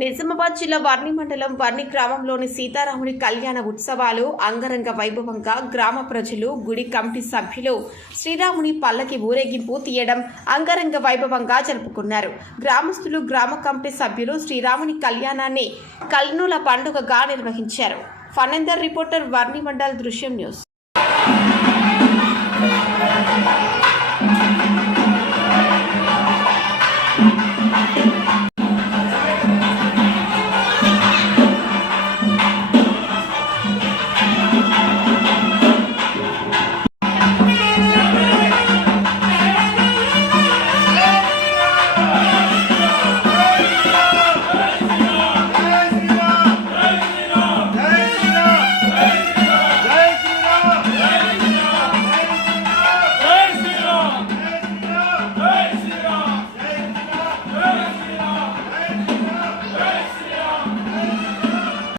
నిజామాబాద్ జిల్లా వర్ణి మండలం వర్ణి గ్రామంలోని సీతారాముని కళ్యాణ ఉత్సవాలు అంగరంగ వైభవంగా గ్రామ ప్రజలు, గుడి కమిటీ సభ్యులు శ్రీరాముని పల్లకి ఊరేగింపు తీయడం అంగరంగ వైభవంగా జరుపుకున్నారు. గ్రామస్తులు, గ్రామ కమిటీ సభ్యులు శ్రీరాముని కళ్యాణాన్ని కల్నూల పండుగగా నిర్వహించారు. ఫణేందర్ రిపోర్టర్, వర్ణి మండల్, దృశ్యం న్యూస్.